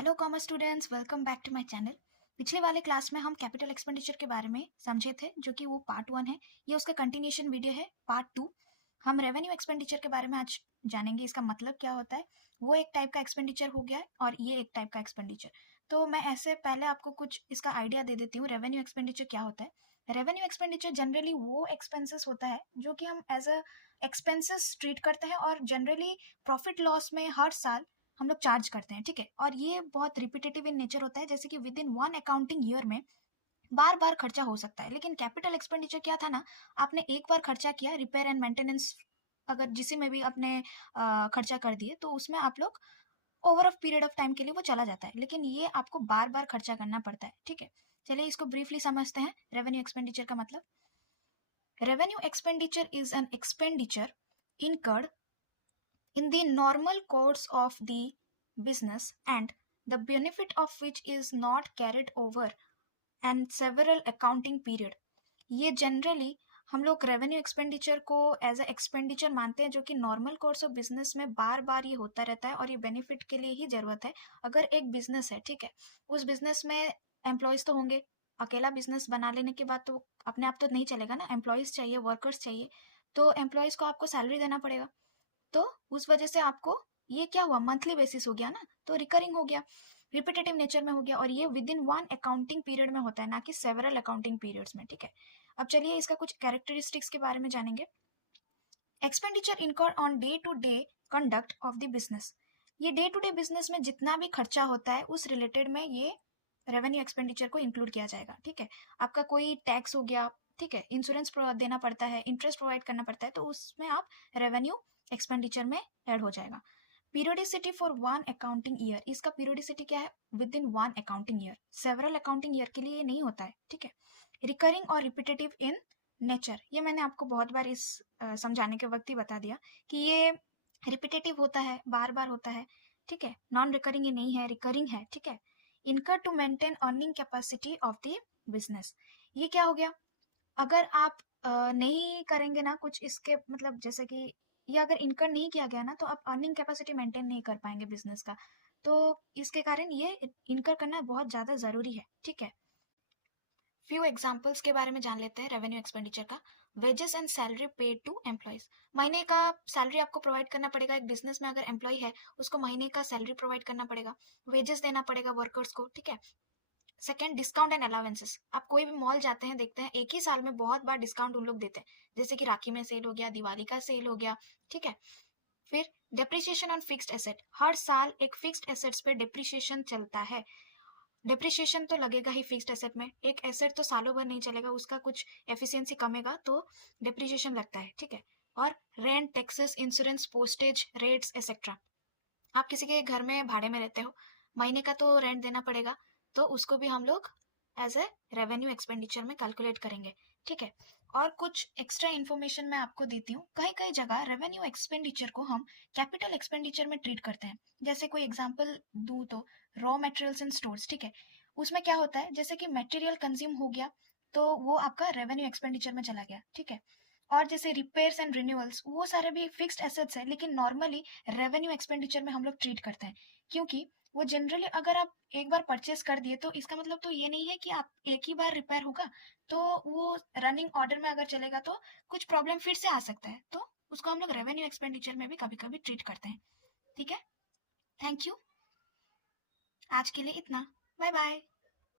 Hello commerce students, welcome back to my channel. पिछले वाले class में हम कैपिटल एक्सपेंडिचर के बारे में समझे थे, जो कि वो पार्ट 1 है। ये उसका कंटिन्यूएशन वीडियो है, पार्ट 2। हम रेवेन्यू एक्सपेंडिचर के बारे में आज जानेंगे, इसका मतलब क्या होता है। वो एक टाइप का एक्सपेंडिचर हो गया है और ये एक टाइप का एक्सपेंडिचर। तो मैं ऐसे पहले आपको कुछ इसका आइडिया दे देती हूँ। रेवेन्यू एक्सपेंडिचर क्या होता है। रेवेन्यू एक्सपेंडिचर जनरली वो एक्सपेंसेस होता है जो कि हम एज अ एक्सपेंसेस ट्रीट करते हैं और जनरली प्रॉफिट लॉस में हर साल हम लोग चार्ज करते हैं, ठीक है। और ये बहुत रिपीटेटिव इन नेचर होता है, जैसे कि with in one accounting year में बार बार खर्चा हो सकता है। लेकिन कैपिटल एक्सपेंडिचर क्या था ना, आपने एक बार खर्चा किया, रिपेयर एंड मेंटेनेंस अगर जिसी में भी आपने खर्चा कर दिए, तो उसमें आप लोग over of period of time के लिए वो चला जाता है। लेकिन ये आपको बार बार खर्चा करना पड़ता है, ठीक है। चलिए इसको ब्रीफली समझते हैं। रेवेन्यू एक्सपेंडिचर का मतलब, revenue expenditure is an expenditure incurred in the normal course of the business and the benefit of which is not carried over and several accounting period। ये जनरली हम लोग रेवेन्यू एक्सपेंडिचर को as a expenditure मानते हैं, जो कि normal course of business में बार बार ये होता रहता है और ये बेनिफिट के लिए ही जरूरत है। अगर एक बिजनेस है, ठीक है, उस बिजनेस में एम्प्लॉयज तो होंगे। अकेला बिजनेस बना लेने के बाद तो अपने आप तो नहीं चलेगा ना, एम्प्लॉयज चाहिए, वर्कर्स चाहिए। तो एम्प्लॉयज को आपको सैलरी देना पड़ेगा। तो उस वजह से आपको ये क्या हुआ, मंथली बेसिस हो गया ना, तो रिकरिंग हो गया, रिपीटेटिव नेचर में हो गया। और ये with in one accounting period में होता है, ना कि सेवरल अकाउंटिंग पीरियड्स में, ठीक है। अब चलिए इसका कुछ कैरेक्टरिस्टिक्स के बारे में जानेंगे। Expenditure incurred on day to day conduct of the business. ये डे टू डे बिजनेस में जितना भी खर्चा होता है उस रिलेटेड में ये रेवेन्यू एक्सपेंडिचर को इंक्लूड किया जाएगा, ठीक है। आपका कोई टैक्स हो गया, ठीक है, इंश्योरेंस देना पड़ता है, इंटरेस्ट प्रोवाइड करना पड़ता है, तो उसमें आप रेवेन्यू एक्सपेंडिचर में ऐड हो जाएगा। Periodicity for one accounting year, इसका पीरियोडिसिटी क्या है, with in one accounting year. Several accounting year के लिए ये नहीं होता है, ठीक है। रिकरिंग और रिपीटेटिव इन नेचर, ये मैंने आपको बहुत बार इस समझाने के वक्त ही बता दिया कि ये रिपीटेटिव होता है, बार बार होता है, ठीक है। नॉन रिकरिंग ये नहीं है, रिकरिंग है, ठीक है। Incurred to maintain earning capacity of the business, ये क्या हो गया, अगर आप नहीं करेंगे ना कुछ इसके मतलब, जैसे कि ये अगर इनकर नहीं किया गया ना, तो आप अर्निंग कैपेसिटी मेंटेन नहीं कर पाएंगे बिजनेस का। तो इसके कारण ये इनकर करना बहुत ज्यादा जरूरी है, ठीक है। फ्यू एग्जाम्पल्स के बारे में जान लेते हैं रेवेन्यू एक्सपेंडिचर का। Wages and salary paid to employees, महीने का सैलरी आपको प्रोवाइड करना पड़ेगा। एक बिजनेस में अगर एम्प्लॉय है, उसको महीने का सैलरी प्रोवाइड करना पड़ेगा, वेजेस देना पड़ेगा वर्कर्स को, ठीक है। Second, discount and allowances. आप कोई भी मॉल जाते हैं, देखते हैं एक ही साल में बहुत बार डिस्काउंट उन लोग देते हैं, जैसे कि राखी में सेल हो गया, दिवाली का सेल हो गया, ठीक है। फिर डेप्रिसिएशन ऑन फिक्स्ड एसेट, हर साल एक फिक्स्ड एसेट्स पे डेप्रिसिएशन चलता है। डेप्रिसिएशन तो लगेगा ही फिक्स्ड एसेट में, एक एसेट तो सालों भर नहीं चलेगा, उसका कुछ एफिशिएंसी कमेगा तो डेप्रिसिएशन लगता है, ठीक है। और rent, taxes, insurance, postage rates etcetera. आप किसी के घर में भाड़े में रहते हो, महीने का तो रेंट देना पड़ेगा, तो उसको भी हम लोग एज ए रेवेन्यू एक्सपेंडिचर में कैलकुलेट करेंगे, ठीक है। और कुछ एक्स्ट्रा इन्फॉर्मेशन मैं आपको देती हूँ। कई कई जगह रेवेन्यू एक्सपेंडिचर को हम कैपिटल एक्सपेंडिचर में ट्रीट करते हैं। जैसे कोई एग्जांपल दूँ तो रॉ मटेरियल्स एंड स्टोर्स, ठीक है। उसमें क्या होता है, जैसे कि मटेरियल कंज्यूम हो गया, तो वो आपका रेवेन्यू एक्सपेंडिचर में चला गया, ठीक है। और जैसे रिपेयर्स एंड रिन्यूअल्स, वो सारे भी फिक्स्ड एसेट्स है, लेकिन नॉर्मली रेवेन्यू एक्सपेंडिचर में हम लोग ट्रीट करते हैं, क्योंकि वो जनरली अगर आप एक बार परचेस कर दिए, तो इसका मतलब तो ये नहीं है कि आप एक ही बार रिपेयर होगा, तो वो रनिंग ऑर्डर में अगर चलेगा तो कुछ प्रॉब्लम फिर से आ सकता है, तो उसको हम लोग रेवेन्यू एक्सपेंडिचर में भी कभी कभी ट्रीट करते हैं, ठीक है। थैंक यू, आज के लिए इतना। Bye bye.